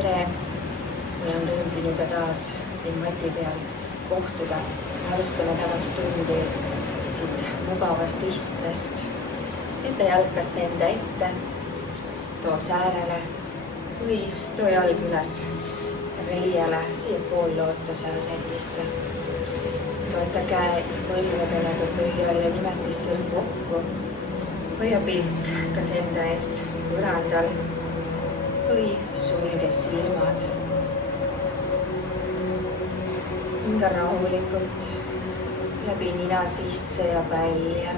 tere! Mul on rõõm sinuga taas siin mati peal kohtuda. Alustame tänast tundi siit mugavast istmest. Enda jalg kas enda ette, too säärele või too jalg üles reiele siia poollootuse asendisse. Toeta käed põlvedele, too pöial ja nimetissõrm kokku. Hoia pilk kas enda ees põrandal või sulge silmad. Hinga rahulikult läbi nina sisse ja välja.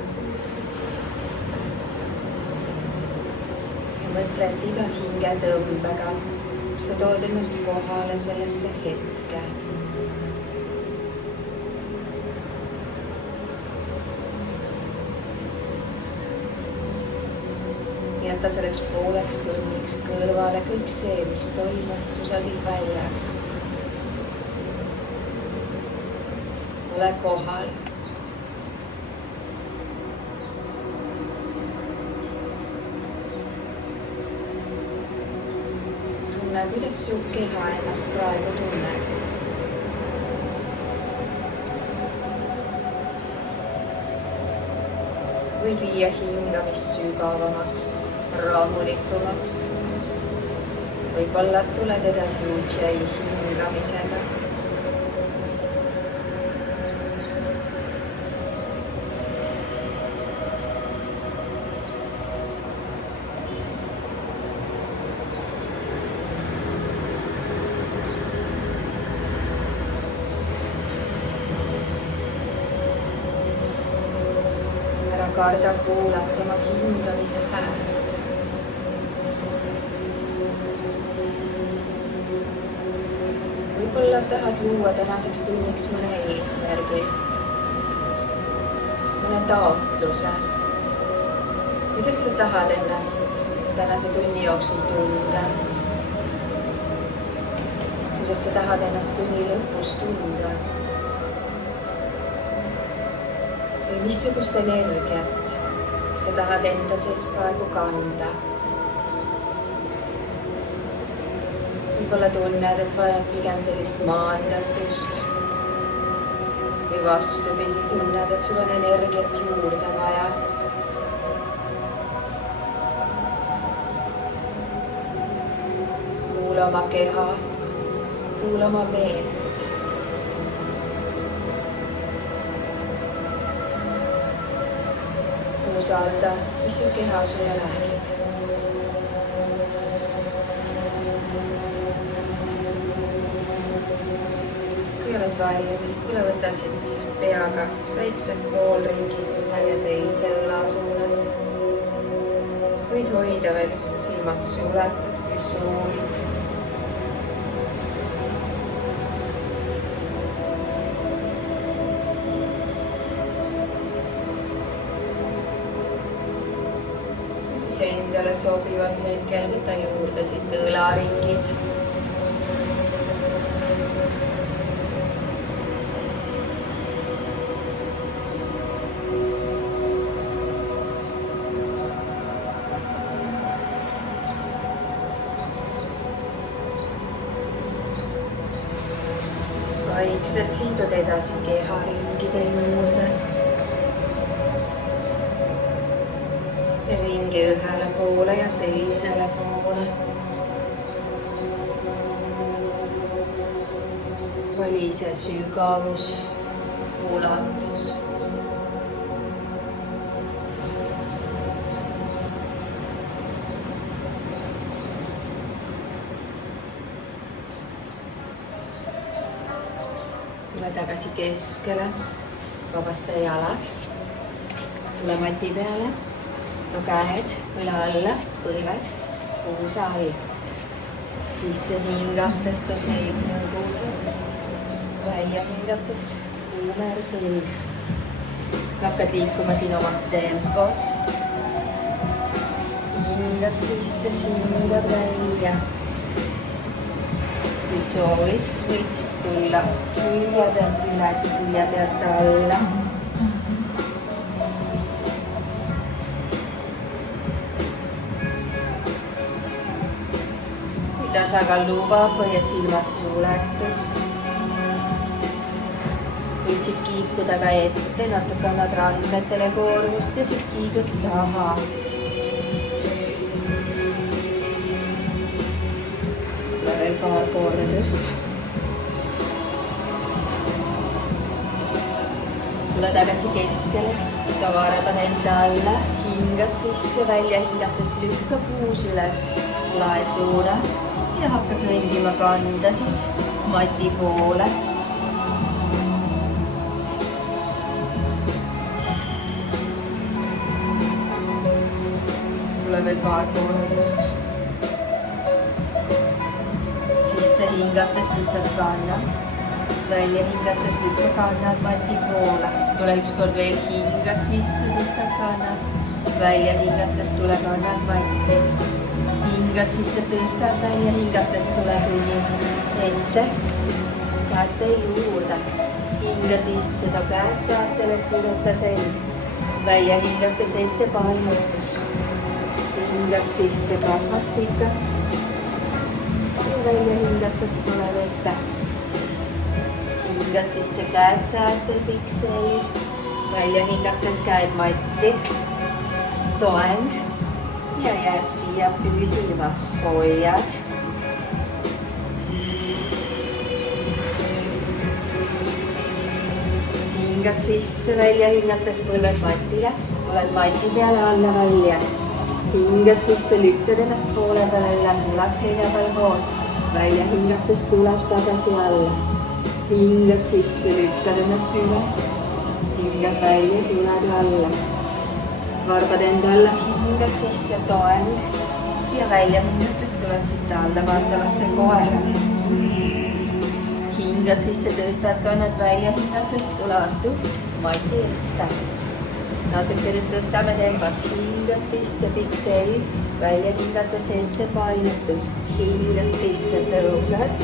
Ja mõtle, et iga hingetõmbega sa tood ennast kohale sellesse hetke. Jäta selleks pooleks tunniks kõrvale kõik see, mis toimub kusagil väljas. Ole kohal. Tunne, kuidas su keha ennast praegu tunneb. Võid viia hingamist sügavamaks, rahulikumaks. Võib-olla tuled edasi Ujjayi hingamisega. Karda kuulata oma hingamise häält. Võib-olla tahad luua tänaseks tunniks mõne eesmärgi, mõne taotluse. Kuidas sa tahad ennast tänase tunni jooksul tunda? Kuidas sa tahad ennast tunni lõpus tunda? Või missugust energiat sa tahad enda sees praegu kanda? Võib-olla tunned, et vajad pigem sellist maandatust. Või vastupidi tunned, et sul on energiat juurde vaja. Kuula oma keha, kuula oma meelt. Usalda, mis su keha sulle räägib. Kui oled valmis, tule võta siit peaga väiksed poolringid ühe ja teise õla suunas. Võid hoida veel silmad suletud, kui soovid. Endale sobivad hetkel võta juurde siit õlaringid. Siit vaikselt liigud edasi keharingide juurde. Ringi ühele poole ja teisele poole. Vali see sügavus, ulatus. Tule tagasi keskele, vabasta jalad, tule mati peale. Too käed õla alla, põlved puusa all. Sisse hingates too selg nõukuuseks. Välja hingates kuumer selg. Hakkad liikuma siin omas tempos. Hingad sisse, hingad välja. Kui soovid, võid siit tulla külje pealt üles, külje pealt alla. tasakaal lubab, hoia silmad suletud. Võid siit kiikuda ka ette, natuke annad randmetele koormust ja siis kiigud taha. Tule veel paar kordust. Tule tagasi keskele, võta varbad enda alla, hingad sisse, välja hingates lükka puus üles lae suunas ja hakka kõndima kandasid mati poole. Tule veel paar kordust. Sisse hingates tõstad kannad, välja hingates lükka kannad mati poole. Tule ükskord veel hingad sisse, tõstad kannad, välja hingates tule kannad matti. Hingad sisse, tõstad välja, hingates tule kõnni ette, käte juurde. Hinga sisse, too käed saatele, siruta selg. Välja hingates ette painutus. Hingad sisse, kasvad pikaks. Ja välja hingates tuled ette. Hingad sisse, käed säätel, pikk selg. Välja hingates käed matti. Toeng. Ja jääd siia püsima. Hoiad. Hingad sisse, välja hingates põlved matile. Tuled mati peale alla välja. Hingad sisse, lükkad ennast poole peale üles, sulad selja peal koos. Välja hingates tuled tagasi alla. Hingad sisse, lükkad ennast üles. Hingad välja, tuled alla. Varbad enda alla, hingad sisse, toeng. Ja välja hingates tuled siit alla vaatavasse koera. Hingad sisse, tõstad kannad välja, hingates tule astu mati ette. Natuke nüüd tõstame tempot. Hingad sisse, pikk selg. Välja hingates ette painutus. Hingad sisse, tõusad.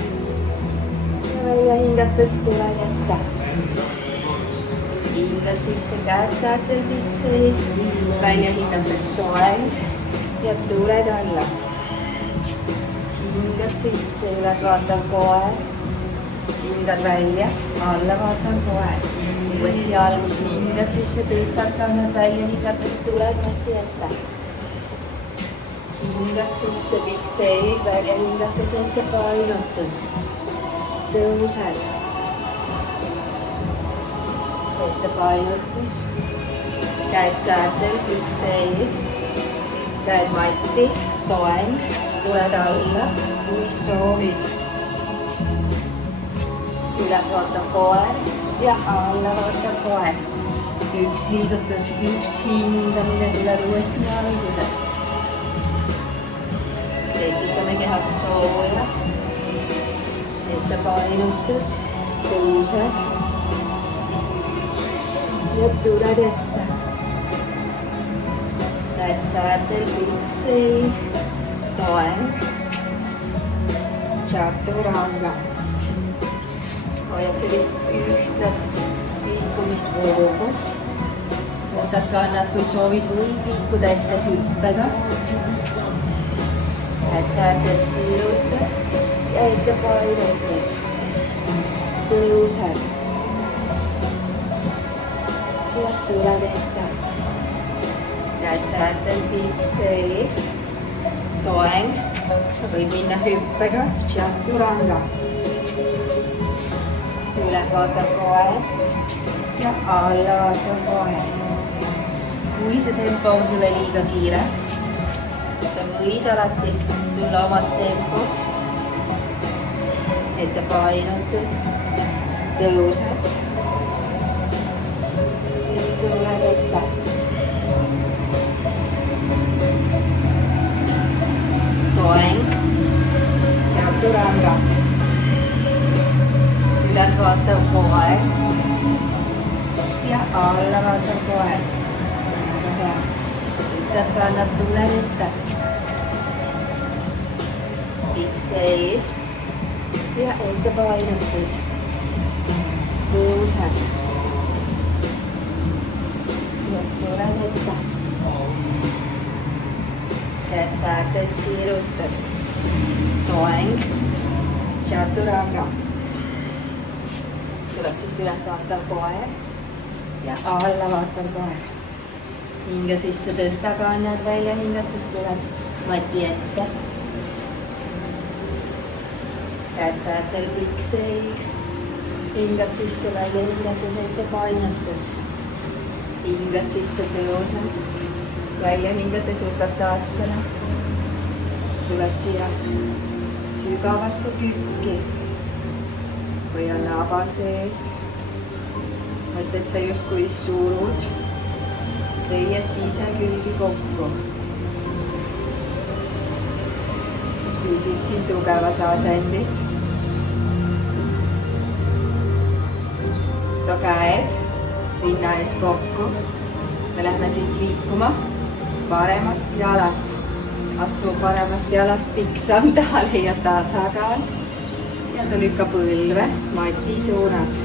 Ja välja hingates tuled ette. Hingad sisse, käed säätel, pikk selg. Välja hingates toeng. Ja tuled alla. Hingad sisse, üles vaatan koer. Hingad välja, alla vaatan koer. Uuesti algus, hingad sisse, tõstad kannad välja, hingates tuled mati ette. Hingad sisse, pikk selg, välja hingates ette painutus. Tõused. Ette painutus. Käed säätel, pikk selg. Käed matti, toeng, tuled alla, kui soovid. Üles vaatan koer. Ja alla vaatan koer. Üks liigutus, üks hindamine, tuled uuesti algusest. Tekitame kehas sooja. Ette painutus, tõused. Ja tuled ette. Käed säätel, pikk selg, toeng. Chaturanga. Hoiad sellist ühtlast liikumisvoogu. Tõstad kannad, kui soovid, võid liikuda ette hüppega. Käed säätel sirutad ja ette painutus. Tõused. Ja tuled ette. Käed säätel, pikk selg, toeng. Võib minna hüppega, chaturanga. Üles vaatan koer ja alla vaatan koer. Kui see tempo on sulle liiga kiire, sa võid alati tulla omas tempos. Ette painutus, tõused. Ja tuled ette. Toeng, chaturanga. Üles vaatan koer ja alla vaatan koer. Tõstad kannad, tuled ette. Pikk selg ja ette painutus. Tõused. Ja tuled ette. Käed säätel sirutad. toeng, chaturanga. Tuled siit üles vaatav koer ja alla vaatav koer. Hinga sisse, tõsta kannad välja, hingates tuled mati ette. Käed säärtel, pikk selg. Hingad sisse, välja, hingates ette painutus. Hingad sisse, tõusad. Välja, hingates võtad taasena. Tuled siia sügavasse kükki. Hoia naba sees. Mõtled sa just kui surud reie sisekülgi kokku. Püsid siin tugevas asendis. Too käed rinna ees kokku. Me lähme siit liikuma paremast jalast. Astu paremast jalast pikk samm taha, leiad tasakaal. Ja ta lükkab õlve mati suunas.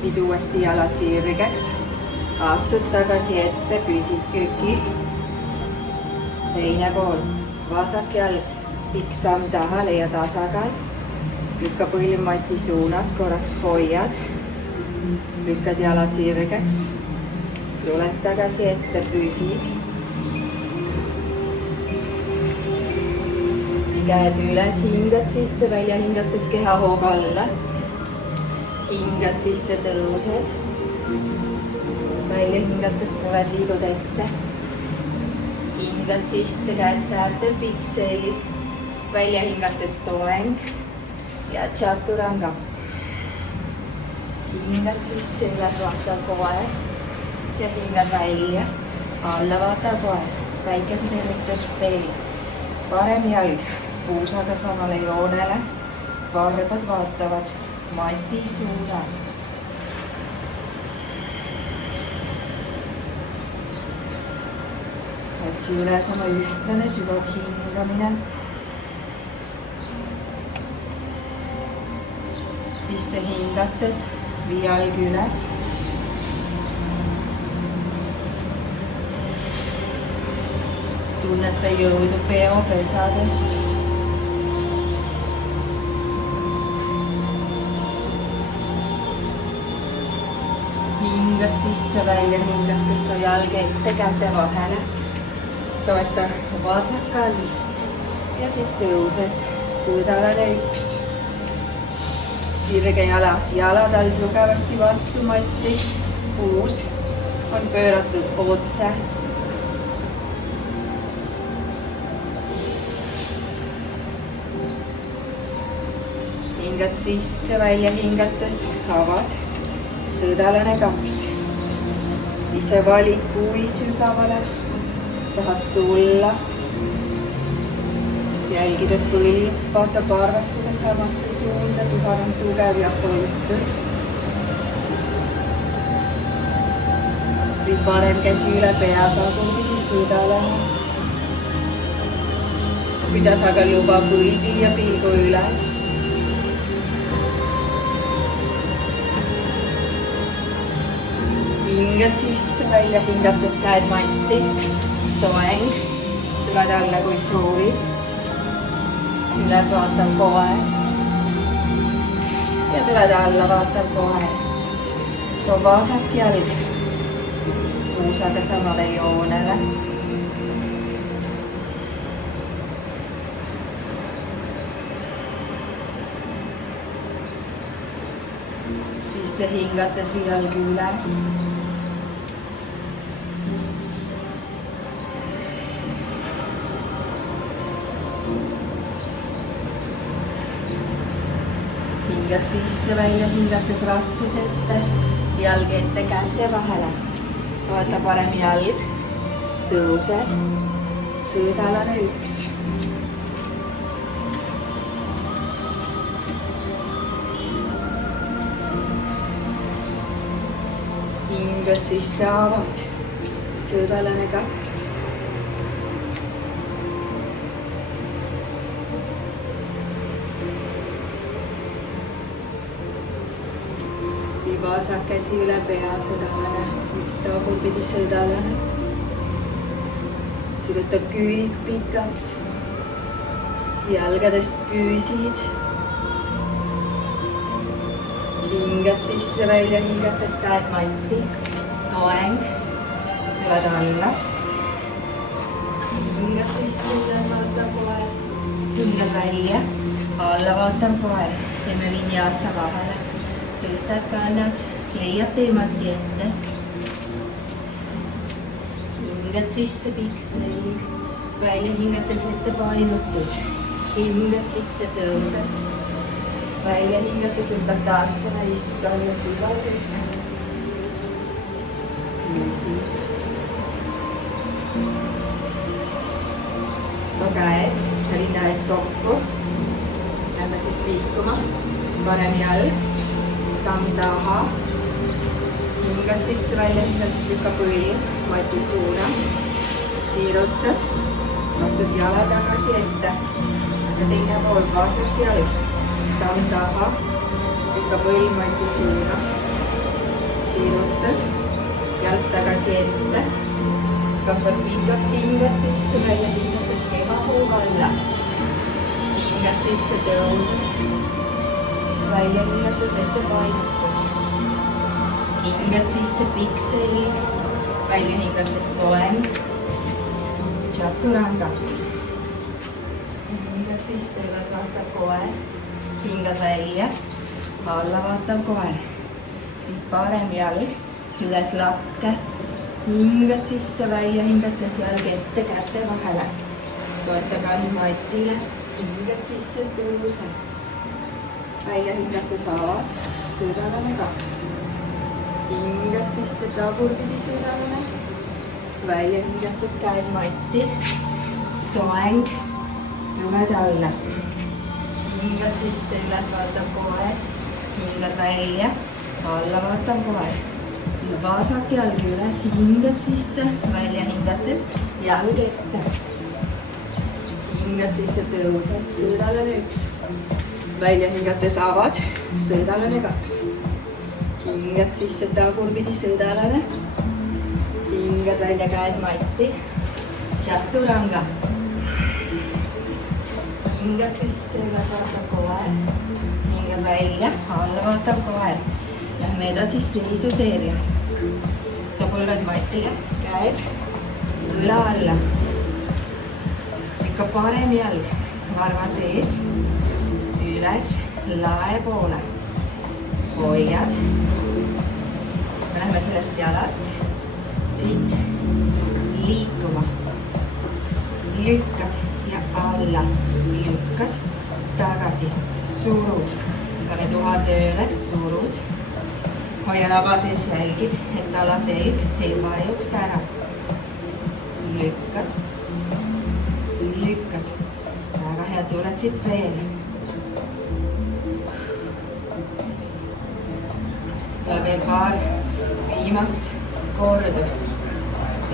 Viid uuesti jala sirgeks. Astud tagasi ette, püsid kükis. Teine pool. Vasak jalg. Pikk samm taha, leia tasakaal. Lükkab õlv mati suunas, korraks hoiad. Lükkad jala sirgeks. Tuled tagasi ette, püsid. Käed üles, hingad sisse, välja hingates kehahoog alla. Hingad sisse, tõused. Välja hingates tuled, liigud ette. Hingad sisse, käed säärtel, pikk selg. Välja hingates toeng ja chaturanga. Hingad sisse, üles vaatav koer ja hingad välja. Alla vaatav koer, väikese tervitus peeli. Parem jalg puusaga samale joonele, varbad vaatavad mati suunas. Otsi üles oma ühtlane sügav hingamine. Sisse hingates, vii jalg üles. Tunneta jõudu peopesadest. Hingad sisse, välja hingates too jalg ette, käte vahele. Toeta vasak kand ja siit tõused. Sõdalane 1. Sirge jala, jalad all tugevasti vastu matti. Puus on pööratud otse. Hingad sisse, välja hingates, avad. Sõdalane 2. Ise valid, kui sügavale tahad tulla. Jälgid, et põlv vaatab arvestada samasse suunda, tuhar on tugev ja hoitud. Viid parem käsi üle pea tagurpidi, sõdalane. Kui tasakaal lubab, võid viia pilgu üles. Hingad sisse, välja hingates käed matti. Toeng. Tuled alla, kui soovid. Üles vaatav koer. Ja tuled alla, vaatav koer. Too vasak jalg puusaga samale joonele. Sisse hingates, vii jalg üles. Hingad sisse, välja hingates raskus ette, jalg ette, käte vahele. Vaata parem jalg, tõused, sõdalane 1. Hingad sisse, avad, sõdalane 2. Vasak käsi üle pea, sõdalane, tagurpidi sõdalane. Siruta külg pikaks jalgadest püüsid. Hingad sisse, välja, hingates käed matti. Toeng, tuled alla. Hingad sisse, üles vaatav koer. Hingad välja, alla vaatav koer. Teeme vinyasa vahele. Tõstad kannad, leiad teemati ette. Hingad sisse, pikk selg. Välja hingates ette painutus. Hingad sisse, tõused. Välja hingates hüppad taas seda, istud alla süvalrükk. Püüsid. Käed rinna ees kokku. Lähme siit liikuma. Parem jalg. Samm taha. Hingad sisse, välja hingates lükka põlv. Mati suunas. Siirutad. Astud jala tagasi ette. Aga teine pool, vasak jalg. Samm taha. Lükka põlv mati suunas. Siirutad. Jalg tagasi ette. Kasvad pikaks, hingad sisse, välja hingates kehahoov alla. Hingad sisse, tõused. Välja hingates ette painutus. Hingad sisse, pikk selg. Välja hingates toeng. Chaturanga. Hingad sisse, üles vaatav koer. Hingad välja, alla vaatav koer. Parem jalg, üles lakke. Hingad sisse, välja, hingates jalg ette, käte vahele. Toeta kand matile. Hingad sisse, tõused. Välja hingates avad, sõdalane 2. Hingad sisse, tagurpidi sõdalane. Välja hingates käed matti. Toeng. Tuled alla. Hingad sisse, üles vaatav koer. Hingad välja, alla vaatav koer. Vasak jalg üles, hingad sisse, välja hingates, jalg ette. Hingad sisse, tõused, sõdalane 1. Välja hingates avad, sõdalane 2. Hingad sisse, tagurpidi sõdalane. Hingad välja, käed matti. Chaturanga. Hingad sisse, üles vaatav koer. Hingad välja, alla vaatav koer. Lähme edasi seisuseeria. Põlved matile, käed õla alla. Lükka parem jalg, varva sees, üles, lae poole. Hoiad. Me lähme sellest jalast. Siit liikuma. Lükkad ja alla. Lükkad, tagasi, surud. Pane tuha tööle, surud. Hoia laba sees jälgid, et alaselg ei vajuks ära. Lükkad. Lükkad. Väga hea, tuled siit veel. Ja veel paar viimast kordust.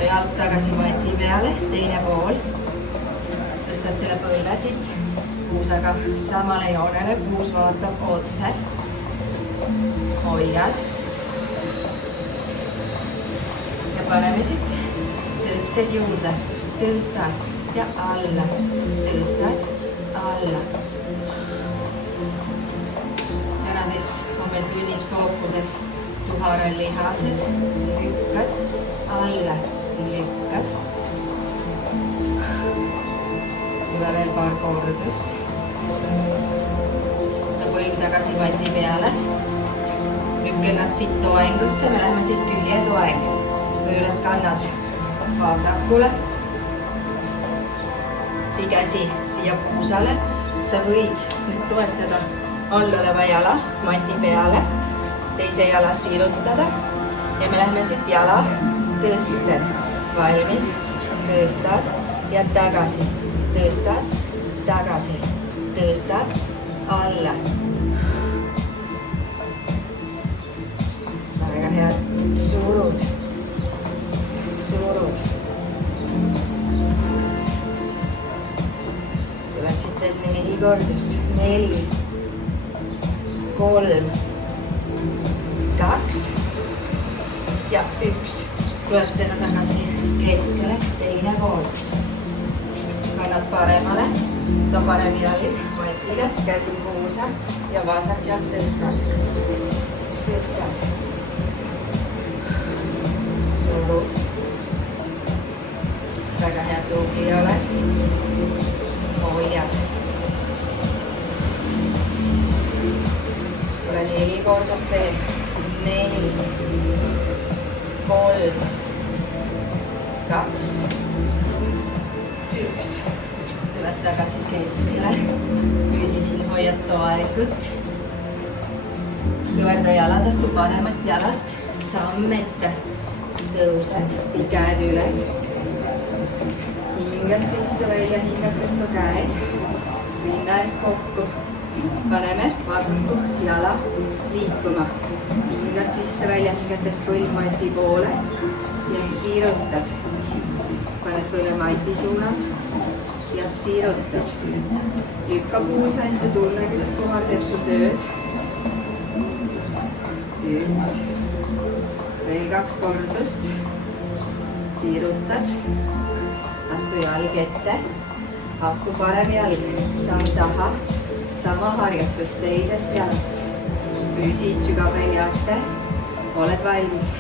Ja jalg tagasi mati peale, teine pool. Tõstad selle põlve siit. Puusaga samale joonele, puus vaatab otse. Hoiad. Ja paneme siit tõsted juurde. Tõstad ja alla. Tõstad, alla. Täna siis on meil tunnis fookuses tuhara lihased. Lükkad, alla. Lükkad. Tule veel paar kordust. Põlv tagasi mati peale. Lükk ennast siit toengusse, me läheme siit küljetoeng. Pöörad kannad vasakule. Vii käsi siia puusale. Sa võid nüüd toetada alloleva jala mati peale. Teise jala siirutada. Ja me läheme siit jala tõsted. Valmis, tõstad ja tagasi. Tõstad, tagasi. Tõstad, alla. Väga hea. Surud. Surud. Tuled siit 4 kordust. 4, 3, 2 ja 1. Tuled täna tagasi keskele, teine pool. Kannad paremale. Võta parem jalg matile, käsi kuuse ja vasak jalg tõstad. Tõstad. Surud. Väga hea tubli oled. Hoiad. Tule 4 kordust veel. 4, 3, 2, 1. Tuled tagasi keskele. Püsi siin, hoiad toekut. Kõverda jalad, astu paremast jalast. Samm ette. Tõused, käed üles. Hingad sisse välja, hingates ka käed. Rinna ees kokku. Paneme vasaku jala liikuma. Hingad sisse välja, hingates põlvmati poole ja siirutad. Paned põlvmati suunas ja siirutad. Lükka puusa ette, tunne, kuidas tuhar teeb su tööd. 1. Veel 2 kordust. Siirutad. Astu jalg ette. Astu parem jalg. Samm taha. Sama harjutus teisest jalast. Püsid sügav väljaste. Oled valmis.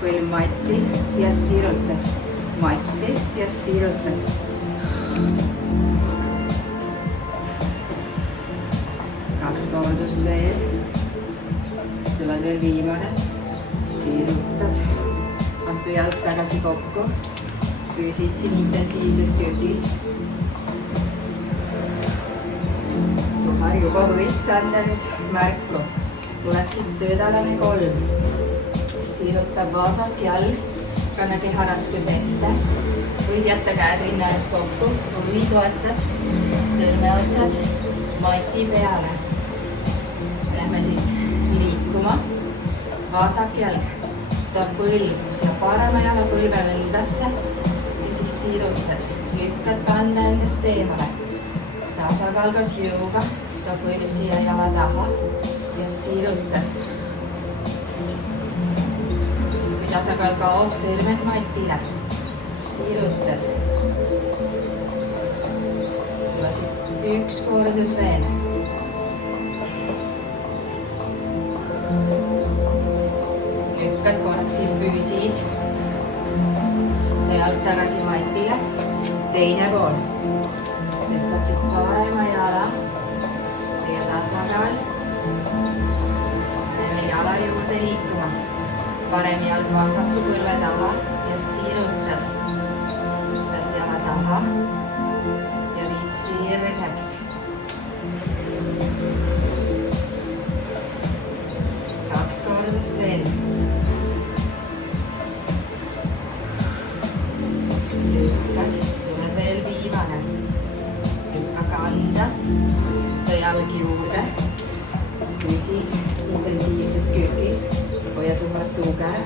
Põlv matti ja siirutad. Matti ja siirutad. Kaks kordust veel. Tuled veel viimane. Siirutad. Astu jalg tagasi kokku. Püsid siin intensiivses köögis. Juba võiks anda nüüd märku. Tuled siit söödalane 3. Siirutab vasak jalg. Kanna keha raskus ette. Võid jätta käed rinna ees kokku. Kulli toetad. Sõrmeotsad mati peale. Lähme siit liikuma. Vasak jalg. Ta põlv siia parema jala põlve endasse. Ja siis siirutad. Lükkad kanda endast eemale. Tasakaalgas jõuga. Ta põlv siia jala taha ja siirutad. Kui tasakaal kaob, sõrmed matile. Siirutad. Tule siit 1 kordus veel. Lükkad korraks siin püsid. Jalg tagasi matile. Teine pool. Tõstad siit parema jala. Ja tasakaal. Lähme jala juurde liikuma. Parem jalg vasaku põlve taha ja siirutad. Võtad jala taha ja viid sirgeks. Kaks kordust veel. Lükkad, tuled veel viimane. Lükka kanda. Jalg juurde. Püsid intensiivses köögis. Hoia tuhad tugev.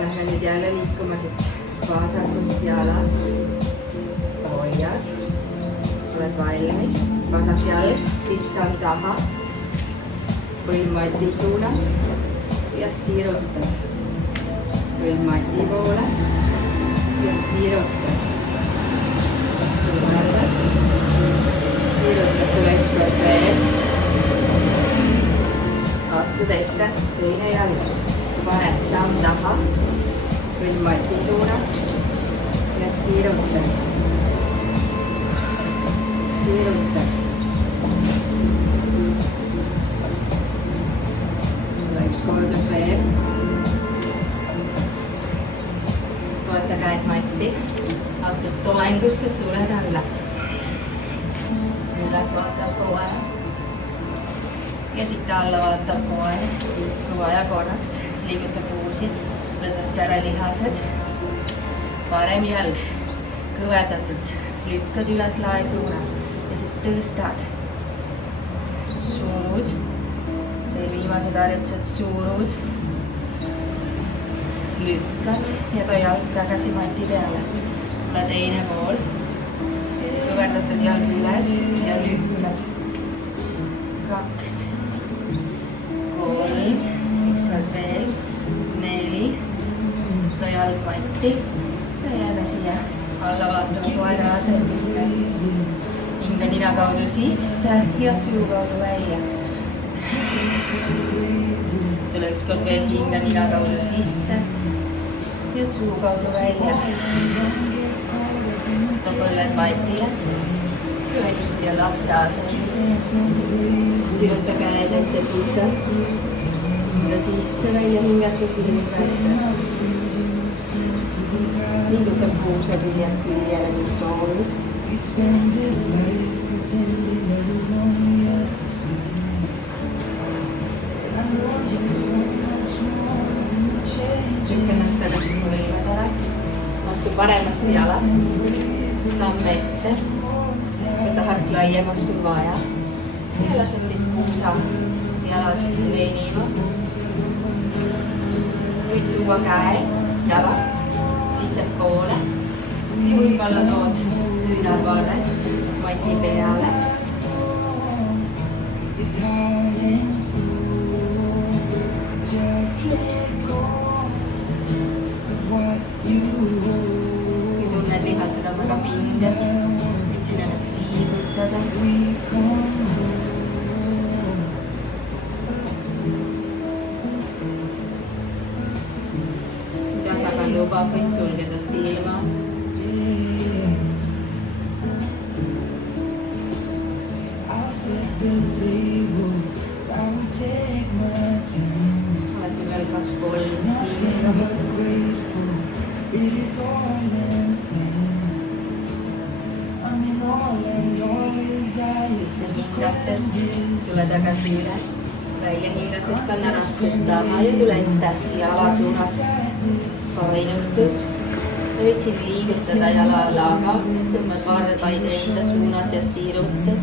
Lähme nüüd jälle liikuma siit vasakust jalast. Hoiad. Oled valmis. Vasak jalg. Piksan taha. Põlv mati suunas. Ja siirutad. Põlv mati poole. Ja siirutad. Siirutad, tule 1 kord veel. Astud ette, teine jalg. Paned samm taha. Põlv mati suunas. Ja siirutad. Siirutad. Tule 1 kordus veel. Toeta käed matti. Astud toengusse, tuled alla. Üles vaatab koer. Ja siit alla vaatab koer. Kõva ja korraks. Liigutab uusi. Lõdvast ära lihased. Parem jalg. Kõvedatult. Lükkad üles lae suunas. Ja siit tõstad. Surud. Veel viimased harjutused. Surud. Lükkad. Ja too jalg tagasi mati peale. Tule teine pool. Kõverdatud jalg üles ja lükkad. 2, 3, 1 kord veel, 4. Too jalg matti ja jääme siia alla vaatame koera asendisse. Hinga nina kaudu sisse ja suu kaudu välja. Selle ükskord veel hinga nina kaudu sisse ja suu kaudu välja. Põlled matile. Istu siia lapse asendisse. Siruta käed ette puhtaks. Hinga sisse välja hingates ilmestad. Liiguta puusa küljed küljele, kui soovid. Lükk ennast tagasi põlvedele. Astu paremast jalast. Samm ette. Võta hark laiemaks kui vaja. Ja lased siit puusa jalad veenima. Võid tuua käe jalast sisse poole. Ja võib-olla tood küünarvarred mati peale. Kui tunned lihased on väga pinges, võid siin ennast liigutada. Tasakaal lubab, võid sulgeda silmad. Lasin veel 2-3 hingamist. Sisse hingates tule tagasi üles. Välja hingates kanna raskust taha ja tule ette jala suunas. Painutus. Sa võid siin liigutada jala laga. Tõmbad varbaid enda suunas ja siirutad.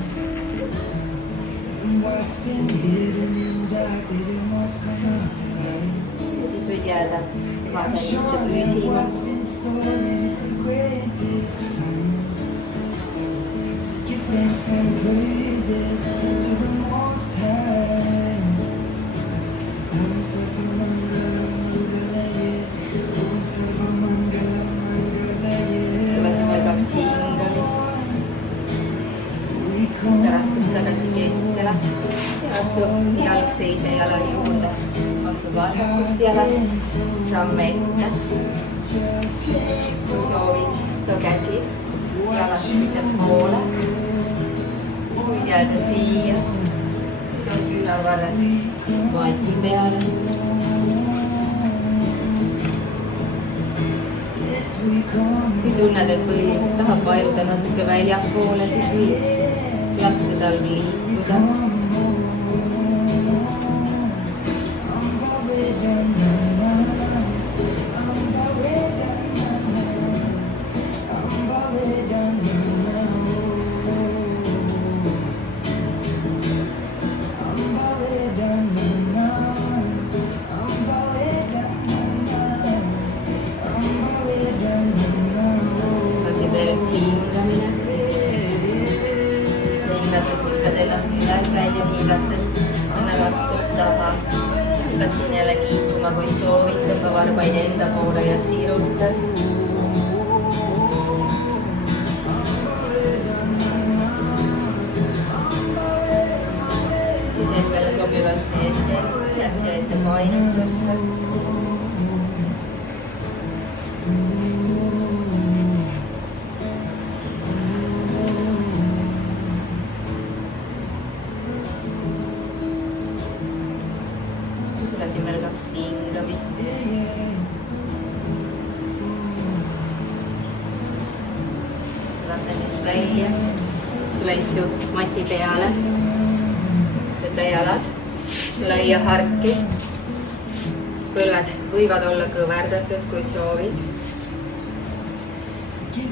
Ja siis võid jääda asendisse püsima. Thanks and praises to the Most High. Om Sarvamangala Mangalaye, Om Sarvamangala Mangalaye. Lasin veel 2 hingamist. Võta raskus tagasi keskele ja astu jalg teise jala juurde. Astu vasakust jalast, samm ette. Kui soovid, too käsi jalast sisse poole. Võid jääda siia. Tood küünarvarred mati peale. Kui tunned, et põli tahab vajuda natuke väljapoole, siis võid lasta tal liikuda. Hüppad siin jälle liikuma, kui soovid, tõmba varbaid enda poole ja sirutad. Siis endale sobivalt ette, jääd siia ette painutusse. Lasin veel 2 hingamist. Lasen siis välja. Tule istu mati peale. Võta jalad. Laia harki. Põlved võivad olla kõverdatud, kui soovid.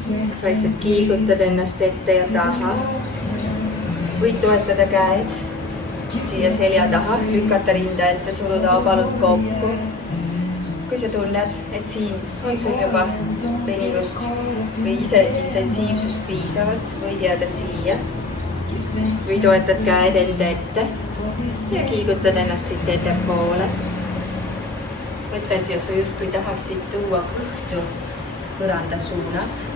Vaikselt kiigutad ennast ette ja taha. Võid toetada käed siia selja taha, lükata rinda ette, suruda abalud kokku. Kui sa tunned, et siin on sul juba venivust või ise intensiivsust piisavalt, võid jääda siia. Või toetad käed enda ette ja kiigutad ennast siit ettepoole. Võtad ja sa justkui tahaksid tuua kõhtu põranda suunas.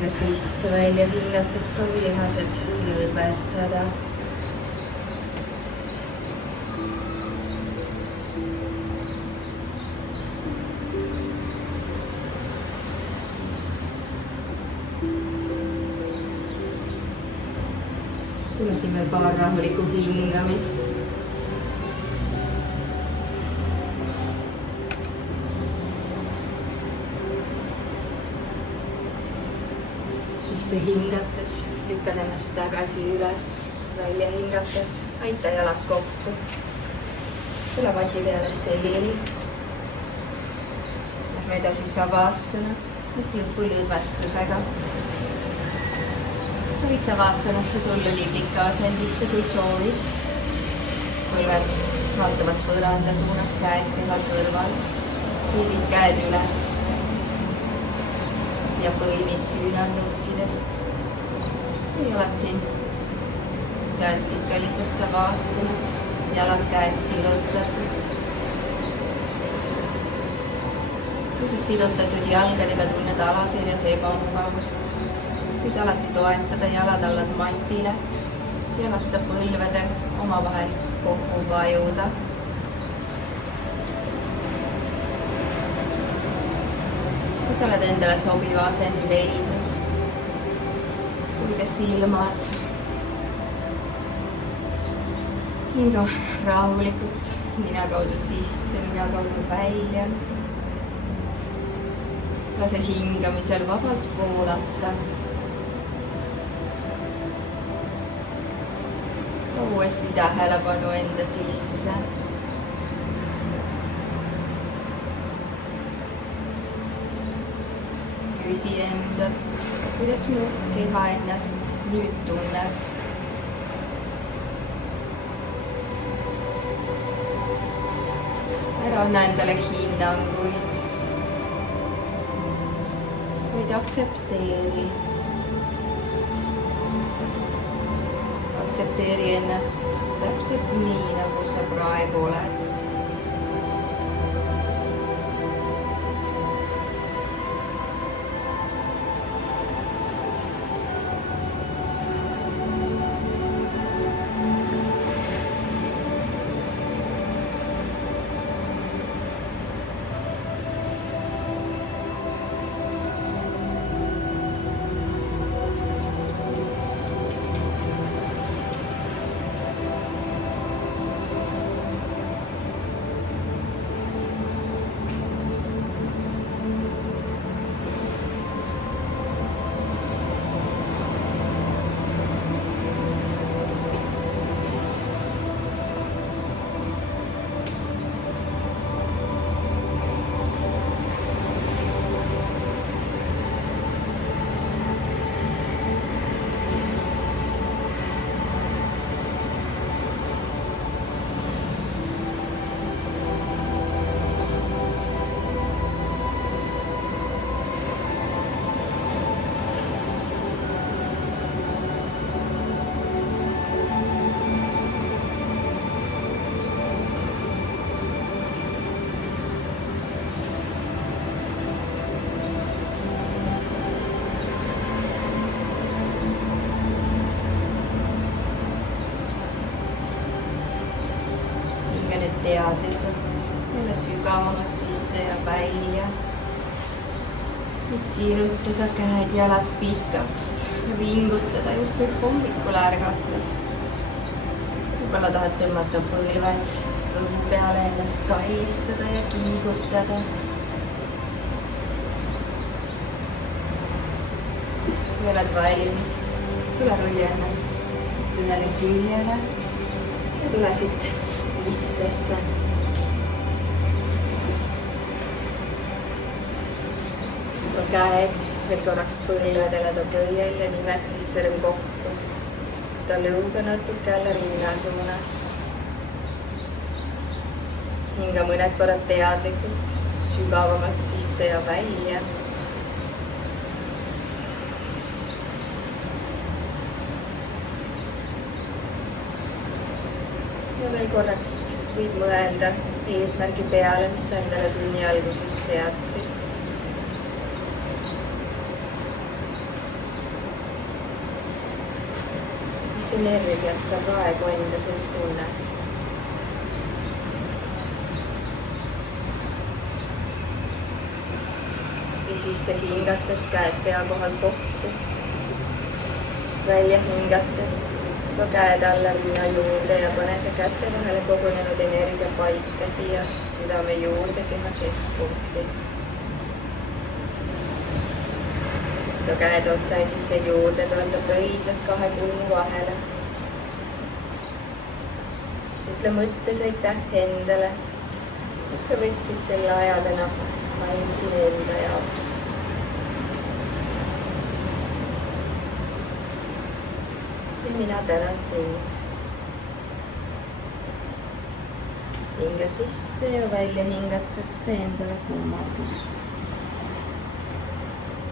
hinga sisse, välja hingates proovi lihased lõdvestada. Tulasin veel paar rahulikku hingamist. Sisse hingates lükkad ennast tagasi üles, välja hingates aita jalad kokku. Tule mati peale selili. Lähme edasi savasana, lõpu lõdvestusega. Sa võid savasanasse tulla liblika asendisse, kui soovid. Põlved vaatavad põranda suunas, käed keha kõrval. Hiilid käed üles ja põimid küünarnukkidest. Või oled siin klassikalises savasanas, jalad käed sirutatud. Kui sa sirutatud jalgadega tunned alaseljas ebamugavust, võid alati toetada jalad allad matile ja lasta põlvedel omavahel kokku vajuda. Kui sa oled endale sobiva asendi leidnud, sulge silmad. Hinga rahulikult nina kaudu sisse, nina kaudu välja. Lase hingamisel vabalt voolata. Uuesti tähelepanu enda sisse. Küsi endalt, kuidas mu keha ennast nüüd tunneb. Ära anna endale hinnanguid, vaid aktsepteeri. Aktsepteeri ennast täpselt nii, nagu sa praegu oled. Teadlikult jälle sügavamalt sisse ja välja. Võid sirutada käed jalad pikaks, ringutada just kui hommikul ärgates. Võib-olla tahad tõmmata põlved kõhu peale, ennast kallistada ja kiigutada. Kui oled valmis, tule rulli ennast ühele küljele ja tule siit istesse. Too käed veel korraks põlvedele, too pöiel ja nimetissõrm kokku. Too lõuga natuke jälle rinna suunas. Hinga mõned korrad teadlikult, sügavamalt sisse ja välja. Ja veel korraks võid mõelda eesmärgi peale, mis sa endale tunni alguses seadsid. mis energiat sa praegu enda sees tunned. ja sisse hingates käed pea kohal kokku. välja hingates too käed alla rinna juurde ja pane see käte vahele kogunenud energia paika siia südame juurde, keha keskpunkti. too käed otsaesise juurde, toeta pöidlad kahe kulmu vahele. ütle mõttes aitäh endale, et sa võtsid selle aja täna ainult siin enda jaoks. ja mina tänan sind. hinga sisse ja välja hingates tee endale kummardus.